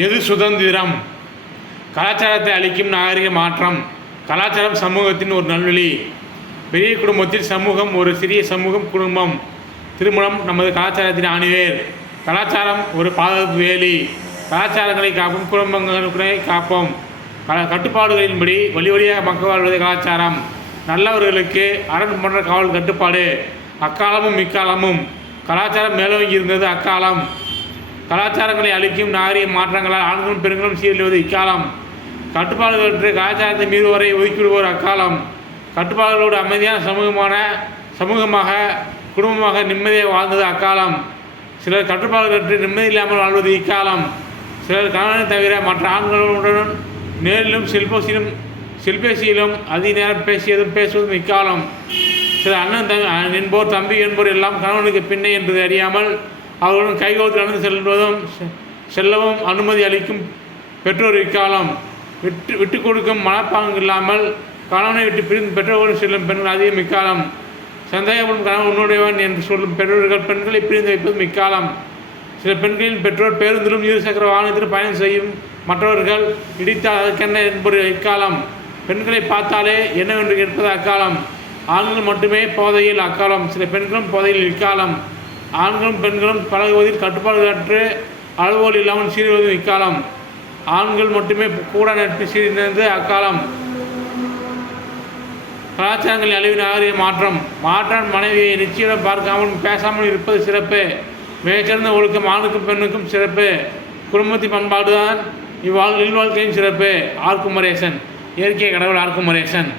எது சுதந்திரம்? கலாச்சாரத்தை அளிக்கும் நாகரிக மாற்றம். கலாச்சாரம் சமூகத்தின் ஒரு நல்வழி. பெரிய குடும்பத்தில் சமூகம் ஒரு சிறிய சமூகம் குடும்பம். திருமணம் நமது கலாச்சாரத்தின் ஆணிவேர். கலாச்சாரம் ஒரு பாதுகாப்பு வேலி. கலாச்சாரங்களை காப்போம், குடும்பங்களை காப்போம். கட்டுப்பாடுகளின்படி வழி வழியாக மக்கள் வாழ்வது கலாச்சாரம். நல்லவர்களுக்கு அரண் போன்ற காவல் கட்டுப்பாடு. அக்காலமும் இக்காலமும். கலாச்சாரம் மேலோங்கி இருந்தது அக்காலம். கலாச்சாரங்களை அளிக்கும் நாகரிக மாற்றங்களால் ஆண்களும் பெண்களும் சீரழிவது இக்காலம். கட்டுப்பாடுகளற்று கலாச்சாரத்தை மீறுவோரை ஒதுக்கிவிடுவோர் அக்காலம். கட்டுப்பாடுகளோடு அமைதியான சமூகமாக குடும்பமாக நிம்மதியாக வாழ்ந்தது அக்காலம். சிலர் கட்டுப்பாடுகளற்று நிம்மதி இல்லாமல் வாழ்வது இக்காலம். சிலர் கணவனை தவிர மற்ற ஆண்களுடன் நேரிலும் செல்பேசியிலும் அதிக நேரம் பேசுவதும் இக்காலம். சில அண்ணன் என்போர் தம்பி என்போர் எல்லாம் கணவனுக்கு பின்னே என்பதை அறியாமல் அவர்களுடன் கைகோத்து நடந்து செல்லவும் அனுமதி அளிக்கும் பெற்றோர் இக்காலம். விட்டு கொடுக்கும் மனப்பாங்கு இல்லாமல் கணவனை விட்டு பிரிந்து பெற்றோர்கள் செல்லும் பெண்கள் அதிகம் இக்காலம். சந்தேகப்படும் கணவன் உன்னுடையவன் என்று சொல்லும் பெற்றோர்கள் பெண்களை பிரிந்து வைப்பதும் இக்காலம். சில பெண்களின் பெற்றோர் பேருந்திலும் இருசக்கர வாகனத்திலும் பயணம் செய்யும் மற்றவர்கள் இடித்தால் அதற்கென்ன என்பது இக்காலம். பெண்களை பார்த்தாலே என்னவென்று கேட்பது அக்காலம். ஆண்கள் மட்டுமே போதையில் அக்காலம். சில பெண்களும் போதையில் இக்காலம். ஆண்களும் பெண்களும் பழகுவதில் கட்டுப்பாடுகளற்று அளவுகள் இல்லாமல் சீறுவதும் இக்காலம். ஆண்கள் மட்டுமே கூட நட்பு சீர்ந்தது அக்காலம். கலாச்சாரங்களின் அழிவு நாகரிக மாற்றம். மனைவியை நிச்சயம் பார்க்காமல் பேசாமல் இருப்பது சிறப்பு. மிகச்சிறந்த ஒழுக்கம் ஆணுக்கும் பெண்ணுக்கும் சிறப்பு. குடும்பத்தின் பண்பாடுதான் இல்வாழ்க்கையின் சிறப்பு. ஆர்குமரேசன். இயற்கை கடவுள் ஆர்குமரேசன்.